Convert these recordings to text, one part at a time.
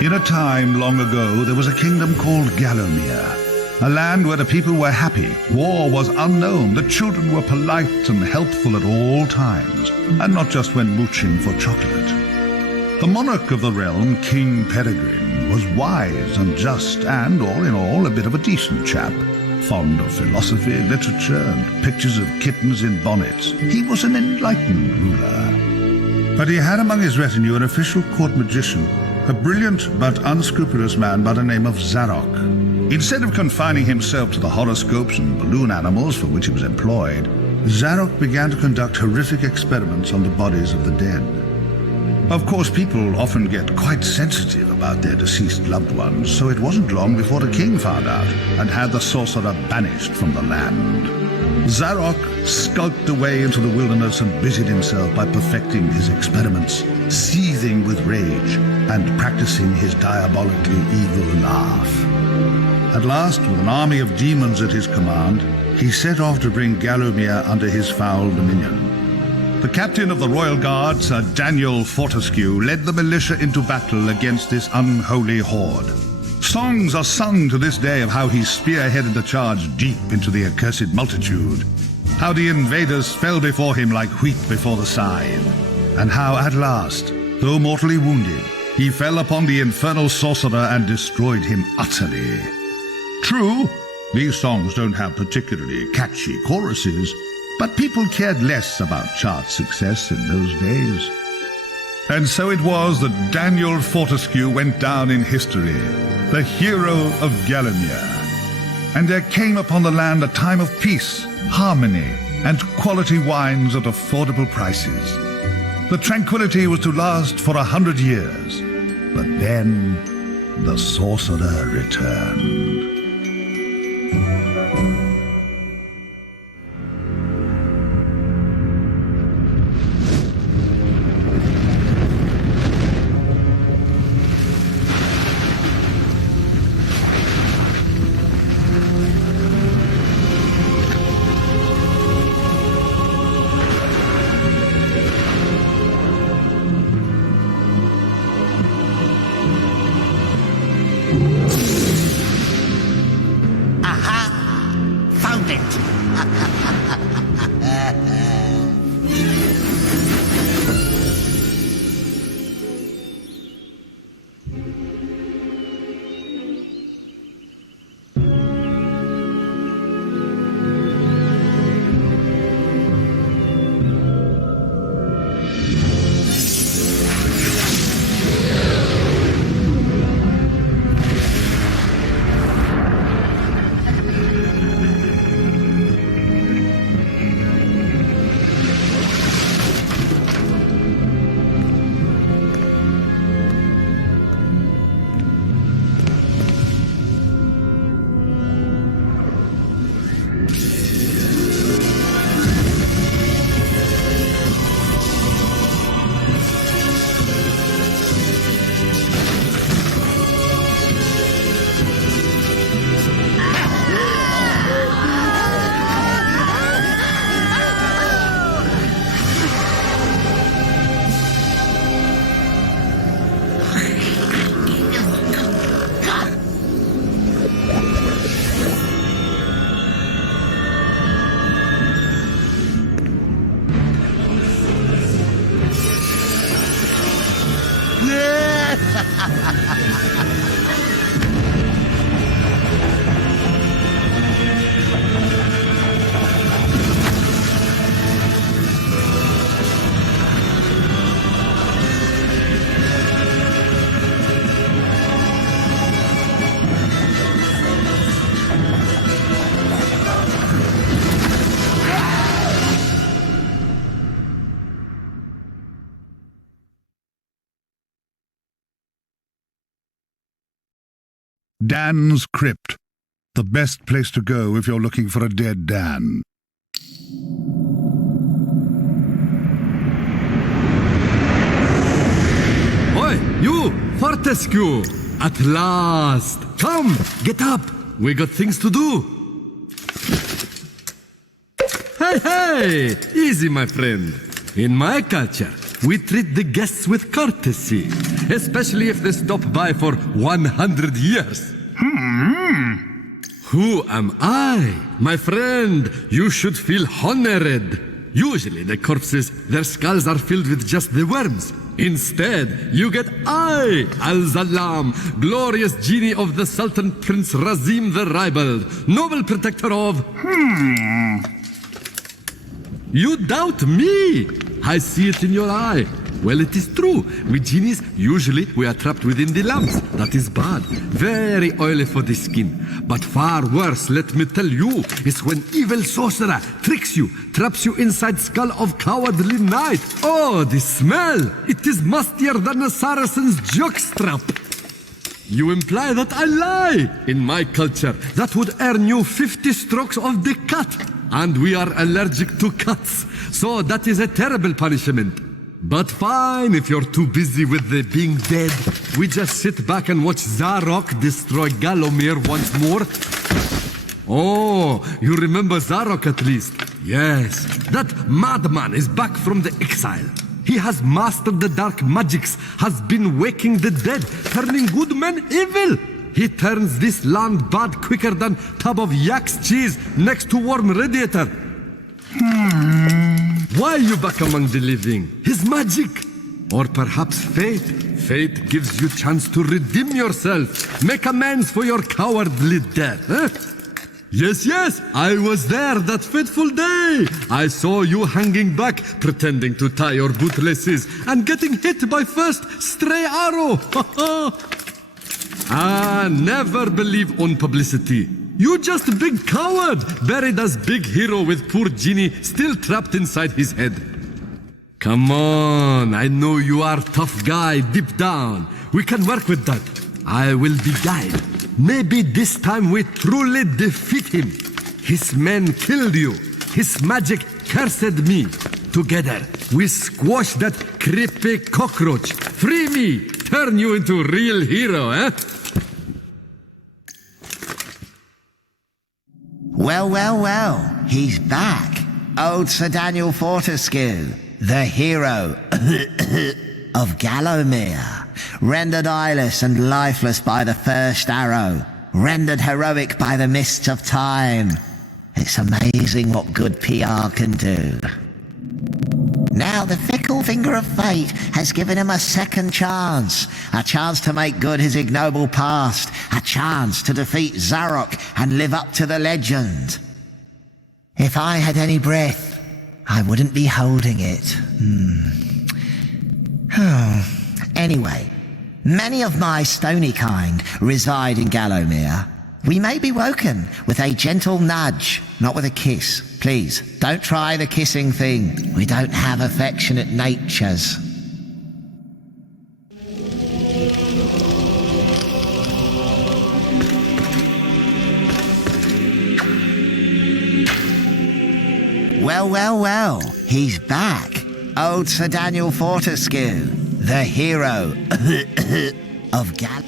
In a time long ago, there was a kingdom called Gallowmere, a land where the people were happy, war was unknown, the children were polite and helpful at all times, and not just when mooching for chocolate. The monarch of the realm, King Peregrine, was wise and just and, all in all, a bit of a decent chap. Fond of philosophy, literature, and pictures of kittens in bonnets. He was an enlightened ruler. But he had among his retinue an official court magician, a brilliant but unscrupulous man by the name of Zarok. Instead of confining himself to the horoscopes and balloon animals for which he was employed, Zarok began to conduct horrific experiments on the bodies of the dead. Of course, people often get quite sensitive about their deceased loved ones, so it wasn't long before the king found out and had the sorcerer banished from the land. Zarok skulked away into the wilderness and busied himself by perfecting his experiments, seething with rage and practicing his diabolically evil laugh. At last, with an army of demons at his command, he set off to bring Gallowmere under his foul dominion. The captain of the royal guard, Sir Daniel Fortescue, led the militia into battle against this unholy horde. Songs are sung to this day of how he spearheaded the charge deep into the accursed multitude, how the invaders fell before him like wheat before the scythe, and how at last, though mortally wounded, he fell upon the infernal sorcerer and destroyed him utterly. True, these songs don't have particularly catchy choruses, but people cared less about chart success in those days. And so it was that Daniel Fortescue went down in history, the hero of Gallowmere. And there came upon the land a time of peace, harmony, and quality wines at affordable prices. The tranquility was to last for 100 years, but then the sorcerer returned. Dan's Crypt, the best place to go if you're looking for a dead Dan. Oi, you, Fortescue! At last! Come, get up! We got things to do! Hey, hey! Easy, my friend. In my culture, we treat the guests with courtesy, especially if they stop by for 100 years. Who am I? My friend, you should feel honored. Usually the corpses, their skulls are filled with just the worms. Instead, you get I, Al-Zalam, glorious genie of the Sultan Prince Razim the Ribald, noble protector of... You doubt me? I see it in your eye. Well, it is true. With genies, usually we are trapped within the lamps. That is bad. Very oily for the skin. But far worse, let me tell you, is when evil sorcerer tricks you, traps you inside skull of cowardly knight. Oh, the smell! It is mustier than a Saracen's jockstrap. You imply that I lie. In my culture, that would earn you 50 strokes of the cut. And we are allergic to cuts. So that is a terrible punishment. But fine, if you're too busy with the being dead, we just sit back and watch Zarok destroy Galomir once more. Oh, you remember Zarok at least? Yes, that madman is back from the exile. He has mastered the dark magics, has been waking the dead, turning good men evil. He turns this land bad quicker than tub of yak's cheese next to warm radiator. Why are you back among the living? His magic. Or perhaps fate. Fate gives you chance to redeem yourself. Make amends for your cowardly death. Huh? Yes, I was there that fateful day. I saw you hanging back, pretending to tie your bootlaces, and getting hit by first stray arrow. Never believe on publicity. You just a big coward, buried as big hero with poor genie still trapped inside his head. Come on, I know you are tough guy deep down. We can work with that. I will be guide. Maybe this time we truly defeat him. His men killed you. His magic cursed me. Together, we squash that creepy cockroach. Free me. Turn you into a real hero, eh? Well, he's back. Old Sir Daniel Fortescue, the hero of Gallowmere, rendered eyeless and lifeless by the first arrow, rendered heroic by the mists of time. It's amazing what good PR can do. Now the fickle finger of fate has given him a second chance. A chance to make good his ignoble past. A chance to defeat Zarok and live up to the legend. If I had any breath, I wouldn't be holding it. Anyway, many of my stony kind reside in Gallowmere. We may be woken with a gentle nudge, not with a kiss. Please, don't try the kissing thing. We don't have affectionate natures. Well, he's back. Old Sir Daniel Fortescue, the hero of Gallowmere.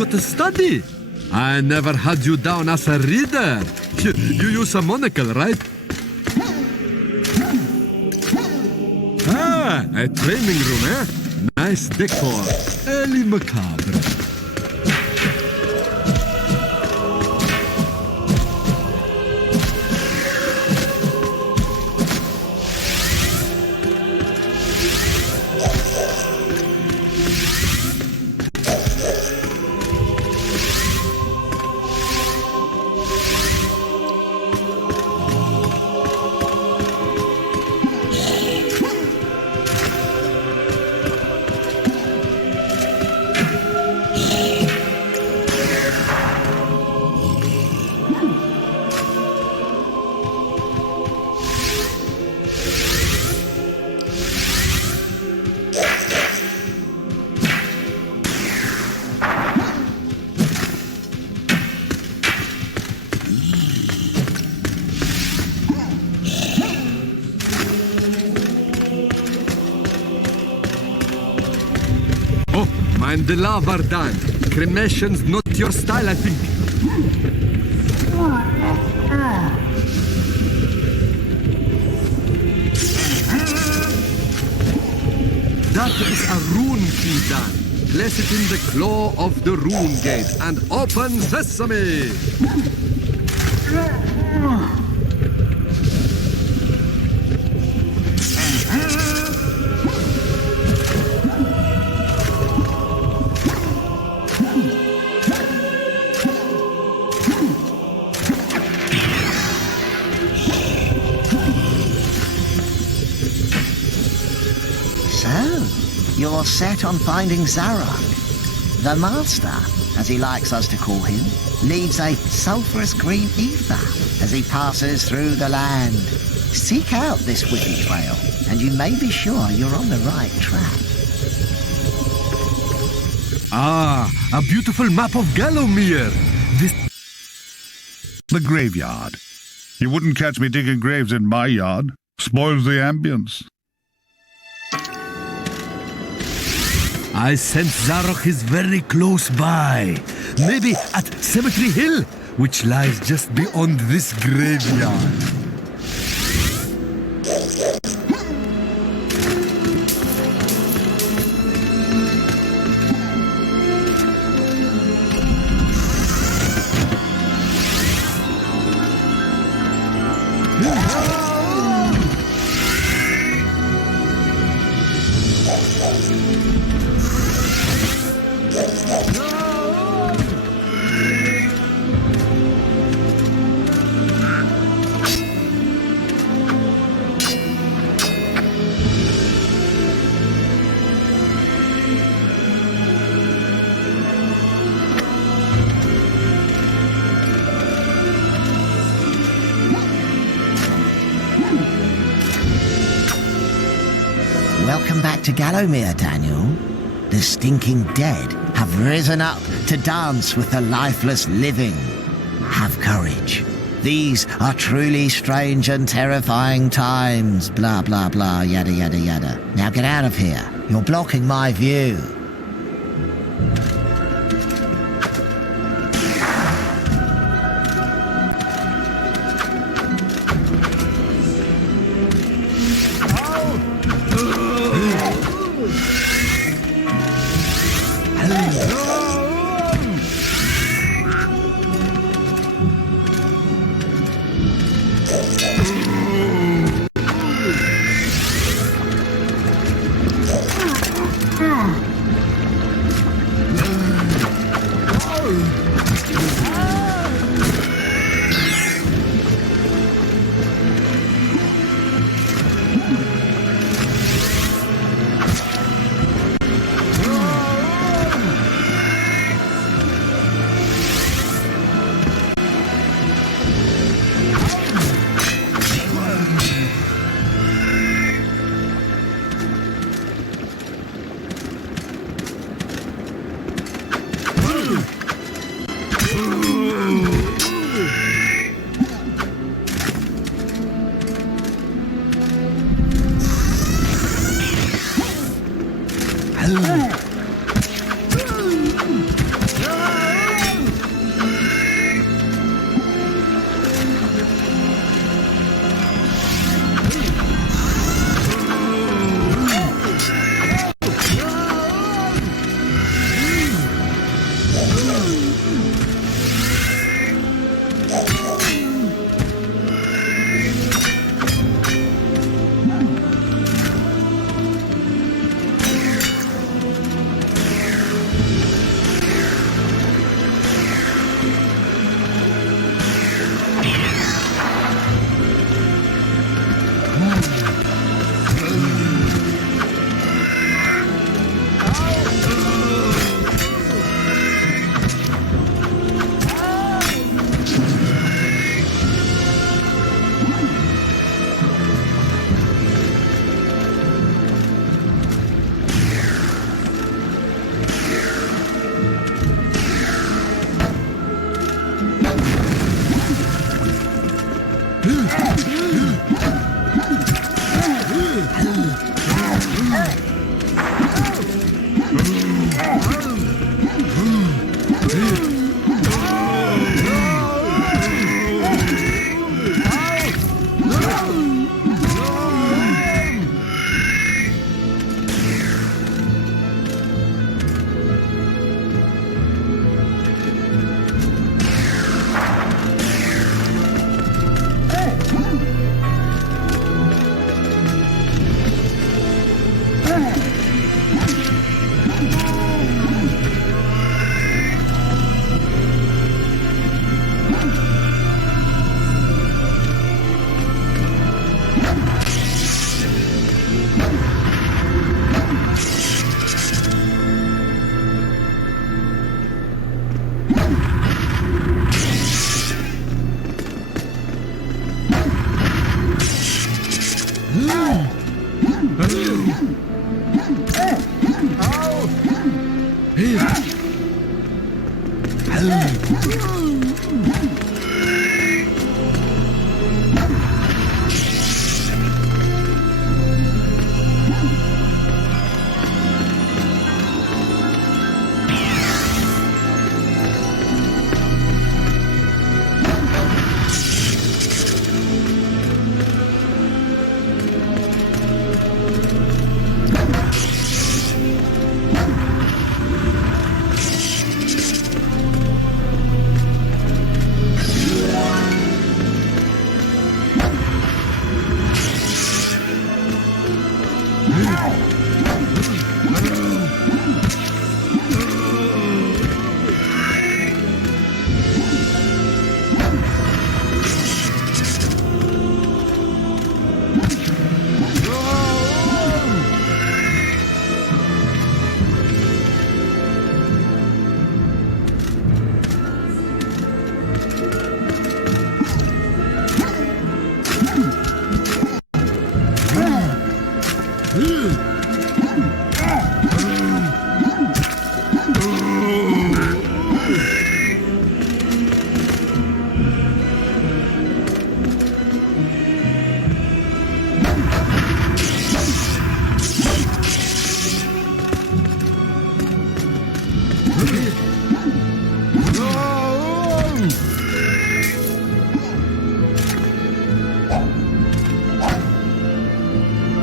got to study. I never had you down as a reader. You use a monocle, right? Ah, a training room, eh? Nice decor. Early macabre. Mind the lava, Dan. Cremation's not your style, I think. That is a rune key, Dan. Place it in the claw of the rune gate and open sesame. You're set on finding Zarok. The Master, as he likes us to call him, leaves a sulphurous green ether as he passes through the land. Seek out this wicked trail, and you may be sure you're on the right track. Ah, a beautiful map of Gallowmere. The graveyard. You wouldn't catch me digging graves in my yard. Spoils the ambience. I sense Zarok is very close by. Maybe at Cemetery Hill, which lies just beyond this graveyard. Welcome back to Gallowmere, Daniel. The stinking dead have risen up to dance with the lifeless living. Have courage. These are truly strange and terrifying times. Blah, blah, blah, yada, yada, yada. Now get out of here. You're blocking my view.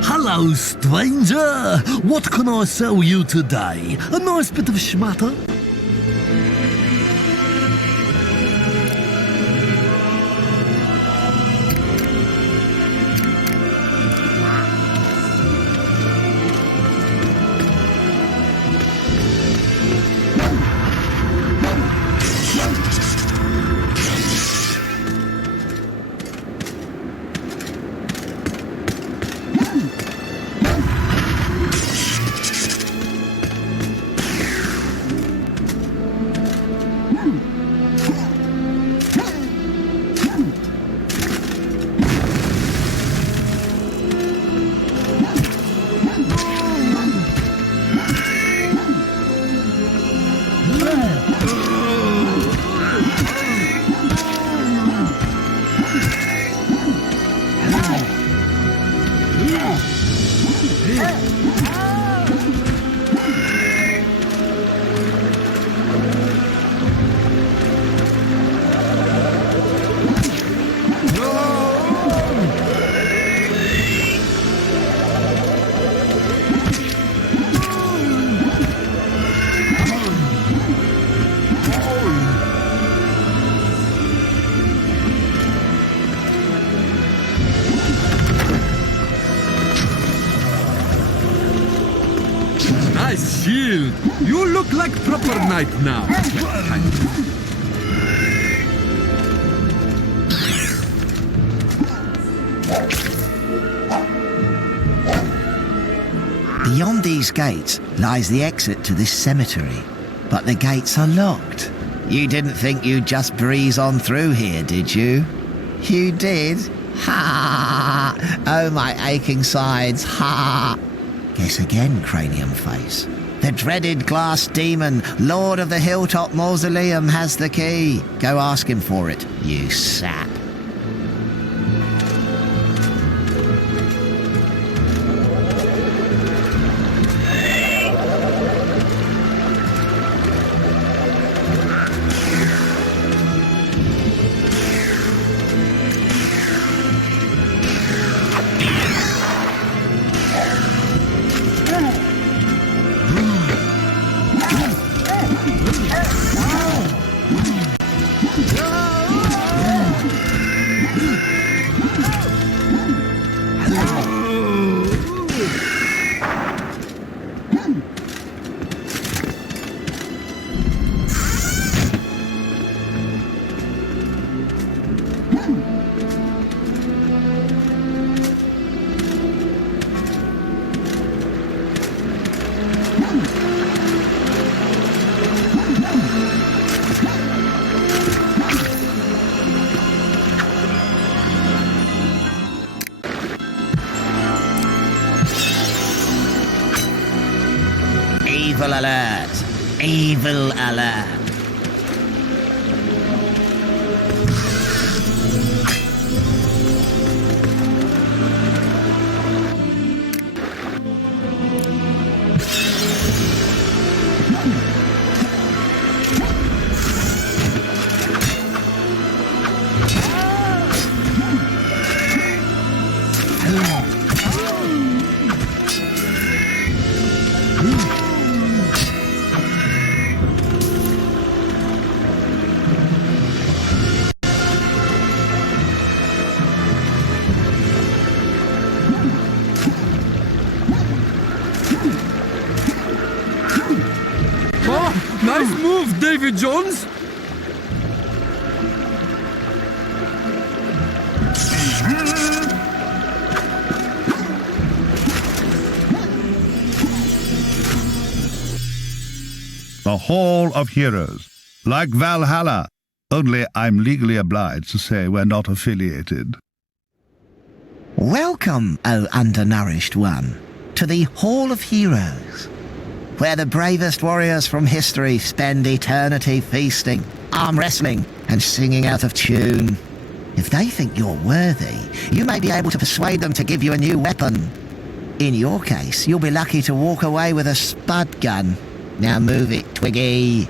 Hello, stranger! What can I sell you today? A nice bit of schmatter? Nice shield. You look like proper knight now. Beyond these gates lies the exit to this cemetery, but the gates are locked. You didn't think you'd just breeze on through here, did you? You did? Ha! Oh, my aching sides, ha! Guess again, cranium face. The dreaded glass demon, Lord of the Hilltop Mausoleum, has the key. Go ask him for it, you sap. Evil alert! MediEvil alert. Oh, nice move, David Jones. The Hall of Heroes. Like Valhalla, only I'm legally obliged to say we're not affiliated. Welcome, O undernourished one, to the Hall of Heroes, where the bravest warriors from history spend eternity feasting, arm wrestling, and singing out of tune. If they think you're worthy, you may be able to persuade them to give you a new weapon. In your case, you'll be lucky to walk away with a spud gun. Now move it, Twiggy.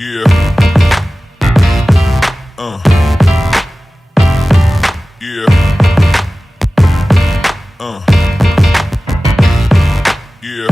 Yeah. Yeah. Yeah.